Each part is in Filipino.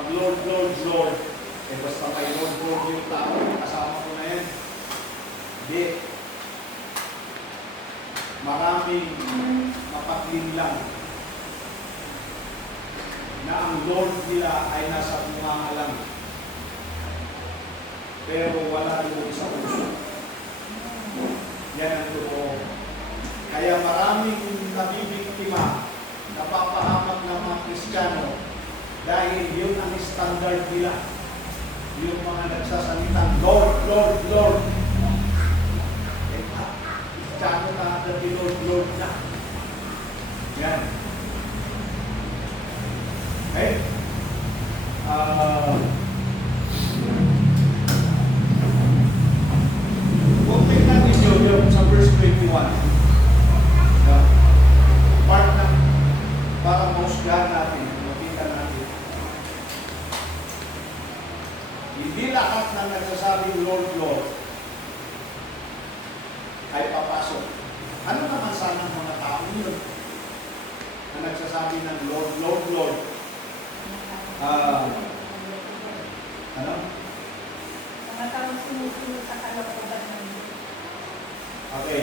mag-Lord, Lord, Lord. Eh basta may Lord, Lord yung tao, kasama ko na yan. Hindi. Maraming mapaglinlang na ang Lord nila ay nasa bunganga lang. Pero wala doon sa puso. Yan ang totoo. Kaya maraming nabibiktima, napapahamak ng mga Kristiyano dahil yun ang standard nila. Yung mga nagsasalitang Lord, Lord, Lord. Eh, Kristiyano na Lord, Lord na. Yan. Okay? Kung tingnan ninyo yung sa verse 21, part na para mahusgahan natin, makita natin. Hindi lahat ng nagsasabing Lord, Lord ay papasok. Ano naman sana ang mga tao yun na nagsasabi ng Lord, Lord, Lord? Ano? Mga taong sumusunod sa kalooban ng Diyos. Okay.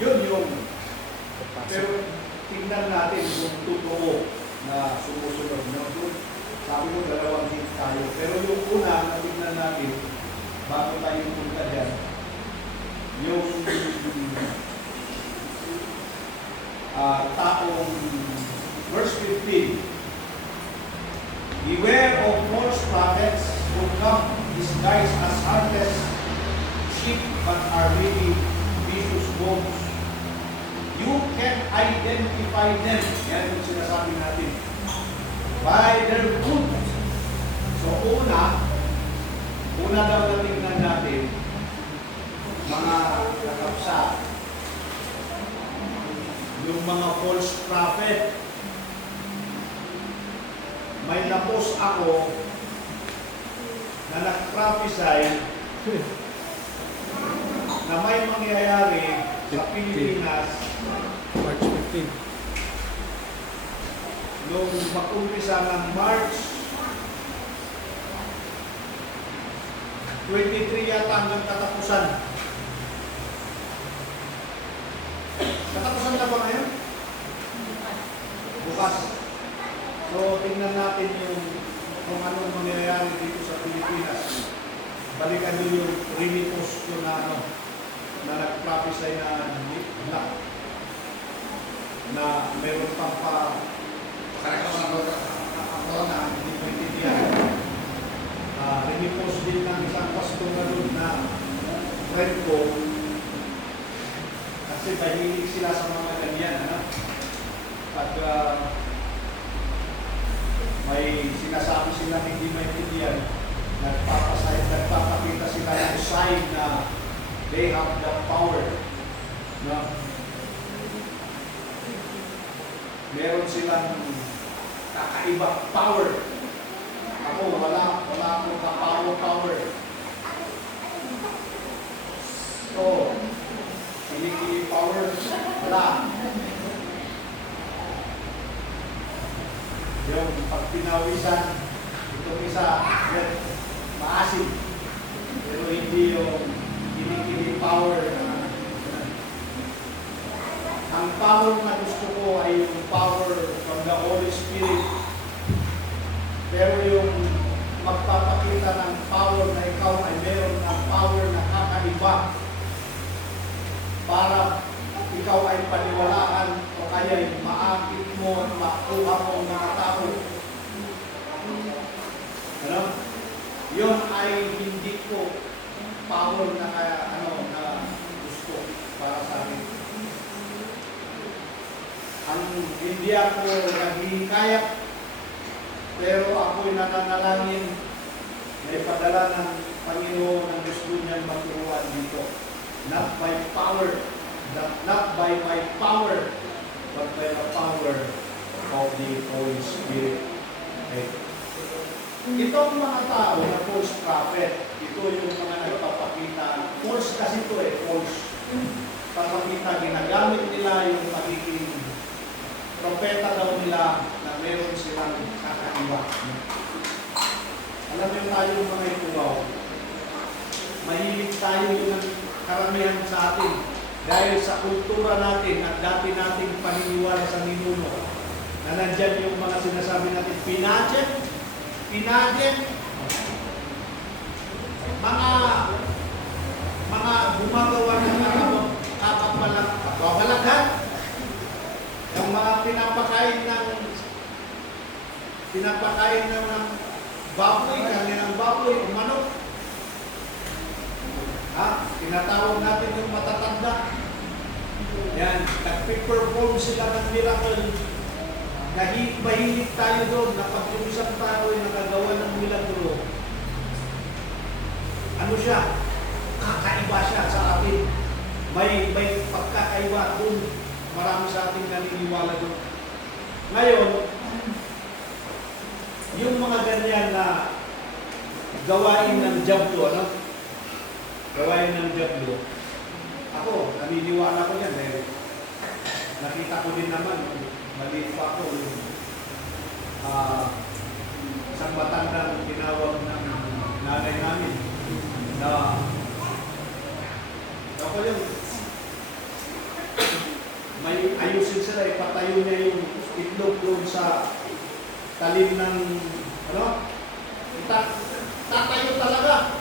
Yun yung. Pero tingnan natin yung totoo na sumusunod. No? Sabi mo, dalawang hit tayo. Pero yung una na tingnan natin, bago tayo punta dyan, yung taong verse 15. Beware of false prophets who come disguised as harmless sheep but are really vicious wolves. You can identify them. Yan yung sinasabi natin. By their fruit. So una daw na tingnan natin mga nakapsa. Yung mga false prophet. May napos ako na nag-prophesy na may mangyayari sa Pilipinas March 15. nung mag-umpisa ng March 23 yata hanggang katapusan. Katapusan na ba ngayon? Bukas. So, tingnan natin kung anong mangyayari dito sa Pilipinas. Balikan nyo yung remitos ko na nag-prophesy na meron pang ako na hindi ko intindihan. Remitos din ng isang pastor na doon na friend ko. Kasi mahilig sila sa mga ganyan. Pag may sinasabi sila hindi maintindihan, nagpapakita sila ng sign na they have the power. No? Meron silang kakaibang power. Ako, wala akong power. So, kinikili power, wala. Yung pag pinawisan, itong isa, maasim. Pero hindi yung kinikili power. Ang power na gusto ko ay yung power from the Holy Spirit. Pero yung magpapakita ng power na ikaw ay meron ng power na kakaiba para ikaw ay paniwalaan o kaya maakit mo at makuha mo ang mga tao. Ano? Yun ay hindi ko power na na gusto para sa akin. Hindi ako naghihikayat, pero ako'y nananalangin na ipadala ng Panginoon ang gusto niyang magturuan dito. Not by my power, but by the power of the Holy Spirit. Okay. Itong mga tao na false prophet, ito yung mga nagpapakita. False kasi ito false. Papakita, ginagamit nila yung pagiging propeta daw nila na meron silang kakaiba. Alam niyo tayo mga itugaw, mahilig tayo yung karamihan sa atin dahil sa kultura natin at dati nating paniniwala sa ninuno na nandyan yung mga sinasabi natin, pinadyan, mga gumagawa ng kapabalaghan, yung mga pinapakain ng baboy, karne ng baboy, o manok. Tinatawag natin yung matatanda. Yan, nagpe-perform sila ng miracle. Mahilig tayo doon na pag yung isang tao ay nakagawa ng milagro, ano siya? Kakaiba siya sa atin. May pagkakaiba doon. Marami sa ating naniniwala doon. Ngayon, yung mga ganyan na gawain ng diablo, ano? Gawain ng diablo. Ako, naniniwala ko yan dahil nakita ko din naman, maliit pa ako, isang matandang tinawag ng nanay namin na ako yun, may ayusin sila, ipatayo niya yung itlog doon sa talim ng, tatayo talaga.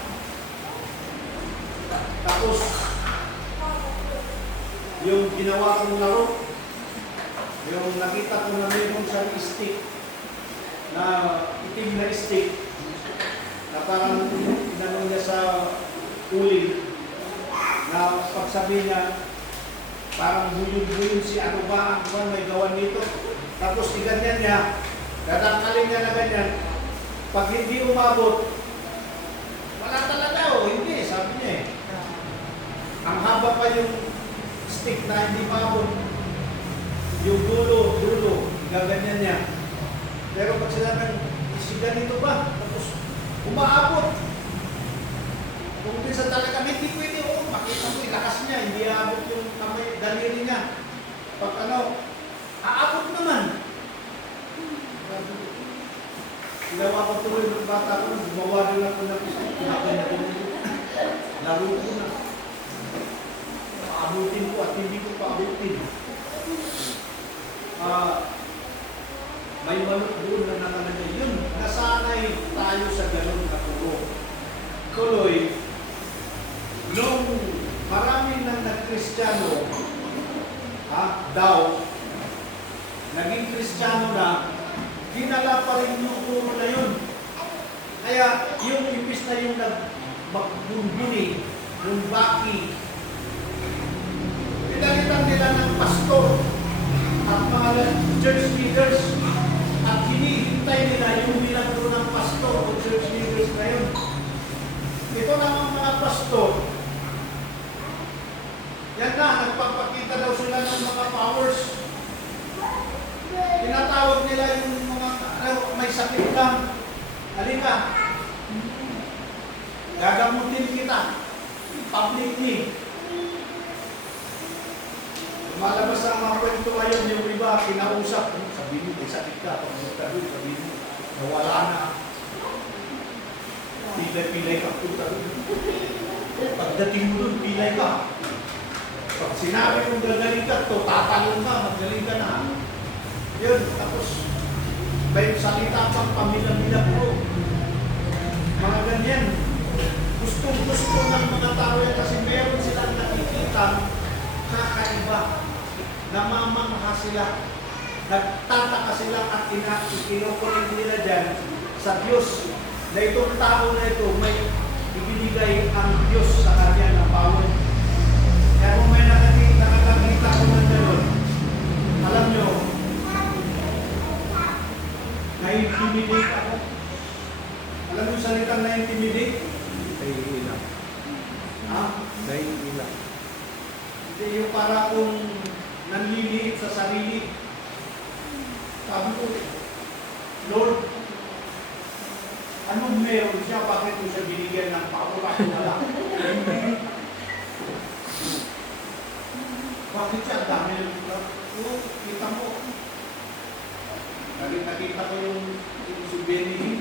Tapos, yung ginawa kong laro, yung nakita ko na mayroon sa stick, na itim na stick, na parang inanong niya sa uling, na pagsabi niya, parang buyon-buyon si ano ba may gawan nito. Tapos iganyan niya, dadangkalin niya na ganyan. Pag hindi umabot, wala talaga hindi, sabi niya eh. Ang haba pa yung stick na hindi umabot. Yung dulo, gaganyan niya. Pero pag sila si ganito ba? Tapos umaabot. Kung minsan talaga hindi pwede, makita mo, ilakas niya, hindi aabot yung kamay, daliri niya. Pag aabot naman. Ginawa ko tuloy ng bata ko, gumawa din ako ng isang pinakanya ko nito. Laro ko na. Paabutin ko at hindi ko paabutin. May manok doon na nakalagay. Yun, nasanay tayo sa ganun na puro. Tuloy, nung marami nang nag-Kristiyano, daw, naging Kristiyano na, dinala pa rin yung puro na yun. Kaya, yung ipis na yung nagbumbuni, yung baki, pinalitan nila ng pastor at mga church leaders at hinihintay nila yung milagro ng pastor o church leaders na yun. Ito namang mga pastor, yan na, nagpapakita daw sila ng mga powers. Tinatawag nila yung mga may sakit lang. Halika, gagamutin kita publicly. Lumalabas ang mga kwento ngayon, yung iba, kinausap. Sabihin mo, may sakit ka. Pag magkabit, sabihin mo, nawala na. Pilay-pilay ka, puta doon. Pagdating mo doon, pilay ka. Pag sinabi mong gagaling ka, tatalong ka, magaling ka na. Yun, tapos, may salita pang pamilang-milang ko. Mga ganyan. Gusto ng mga tao yan kasi meron silang nakikita kakaiba. Namamangha sila. Nagtataka sila at kinukulit nila dyan sa Diyos. Na itong tao na ito may ibinigay ang Diyos sa kanya na power. Kaya kung may nakakakita ko ng gano'n, alam nyo, na-intimidate ako. Alam nyo salitang na-intimidate? Naiilang. Naiilang. Hindi yung para kung nanliliit sa sarili. Sabi ko, Lord, anong meron siya? Bakit mo siya binigyan ng power? Ako wala. Bakit siya? Dami ng kita mo. Nakita ko yung Benny